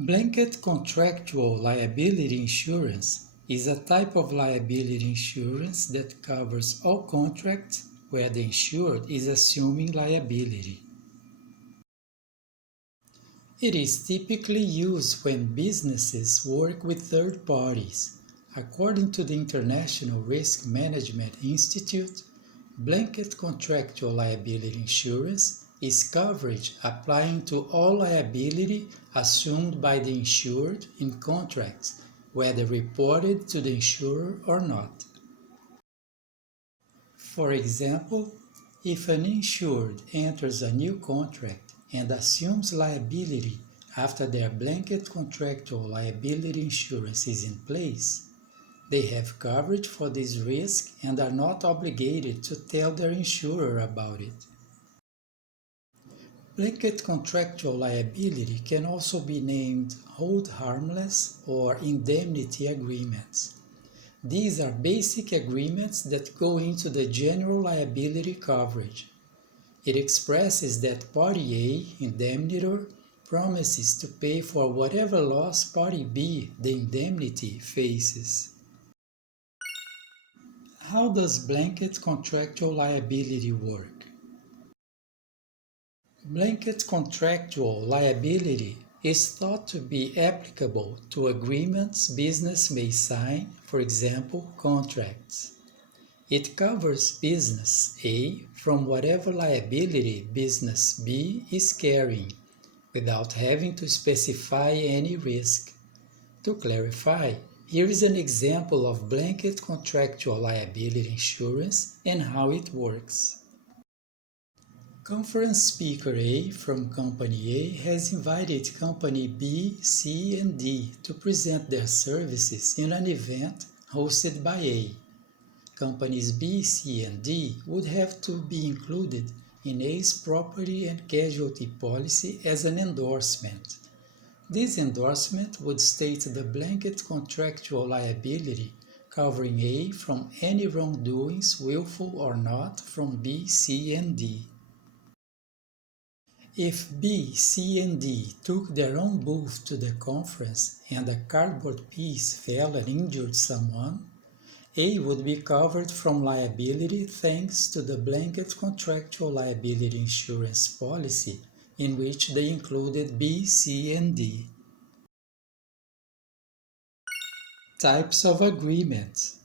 Blanket contractual liability insurance is a type of liability insurance that covers all contracts where the insured is assuming liability. It is typically used when businesses work with third parties. According to the International Risk Management Institute, blanket contractual liability insurance is coverage applying to all liability assumed by the insured in contracts, whether reported to the insurer or not. For example, if an insured enters a new contract and assumes liability after their blanket contractual liability insurance is in place, they have coverage for this risk and are not obligated to tell their insurer about it. Blanket contractual liability can also be named hold harmless or indemnity agreements. These are basic agreements that go into the general liability coverage. It expresses that Party A, indemnitor, promises to pay for whatever loss Party B, the indemnity, faces. How does blanket contractual liability work? Blanket contractual liability is thought to be applicable to agreements business may sign, for example, contracts. It covers business A from whatever liability business B is carrying, without having to specify any risk. To clarify, here is an example of blanket contractual liability insurance and how it works. Conference speaker A from Company A has invited Company B, C, and D to present their services in an event hosted by A. Companies B, C, and D would have to be included in A's property and casualty policy as an endorsement. This endorsement would state the blanket contractual liability covering A from any wrongdoings, willful or not, from B, C, and D. If B, C, and D took their own booth to the conference and a cardboard piece fell and injured someone, A would be covered from liability thanks to the blanket contractual liability insurance policy in which they included B, C, and D. Types of agreements.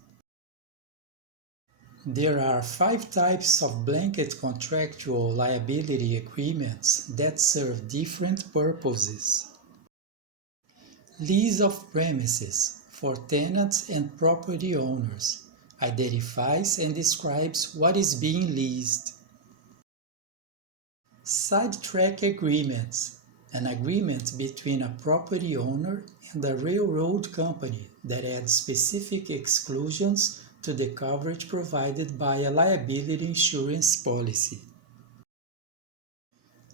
There are 5 types of blanket contractual liability agreements that serve different purposes. Lease of premises for tenants and property owners identifies and describes what is being leased. Sidetrack agreements, an agreement between a property owner and a railroad company that adds specific exclusions to the coverage provided by a liability insurance policy.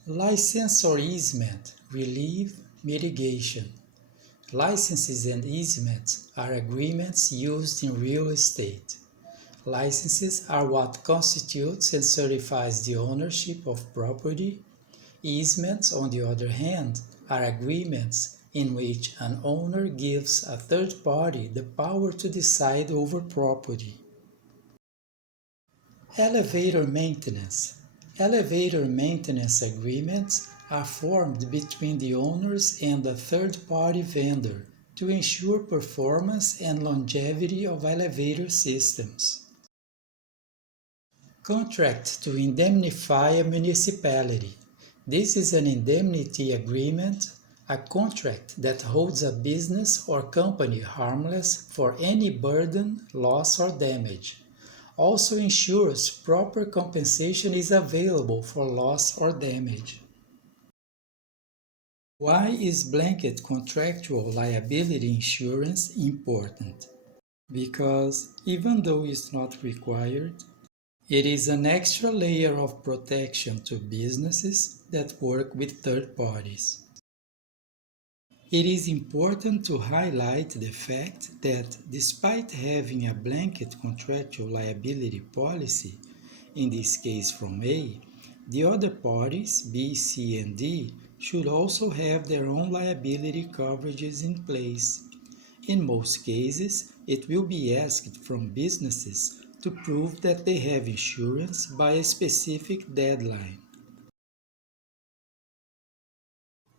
License or easement, relief, mitigation. Licenses and easements are agreements used in real estate. Licenses are what constitutes and certifies the ownership of property. Easements, on the other hand, are agreements in which an owner gives a third party the power to decide over property. Elevator maintenance. Elevator maintenance agreements are formed between the owners and a third-party vendor to ensure performance and longevity of elevator systems. Contract to indemnify a municipality. This is an indemnity agreement, a contract that holds a business or company harmless for any burden, loss, or damage. Also ensures proper compensation is available for loss or damage. Why is blanket contractual liability insurance important? Because even though it's not required, it is an extra layer of protection to businesses that work with third parties. It is important to highlight the fact that despite having a blanket contractual liability policy, in this case from A, the other parties, B, C, and D, should also have their own liability coverages in place. In most cases, it will be asked from businesses to prove that they have insurance by a specific deadline.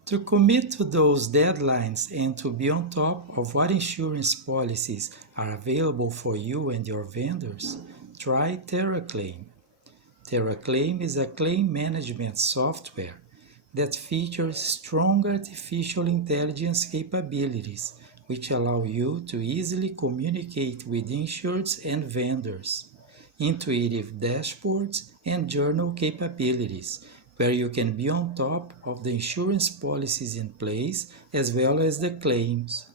To commit to those deadlines and to be on top of what insurance policies are available for you and your vendors, try TerraClaim. TerraClaim is a claim management software that features strong artificial intelligence capabilities, which allow you to easily communicate with insureds and vendors, intuitive dashboards, and journal capabilities, where you can be on top of the insurance policies in place as well as the claims.